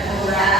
Vivekanpura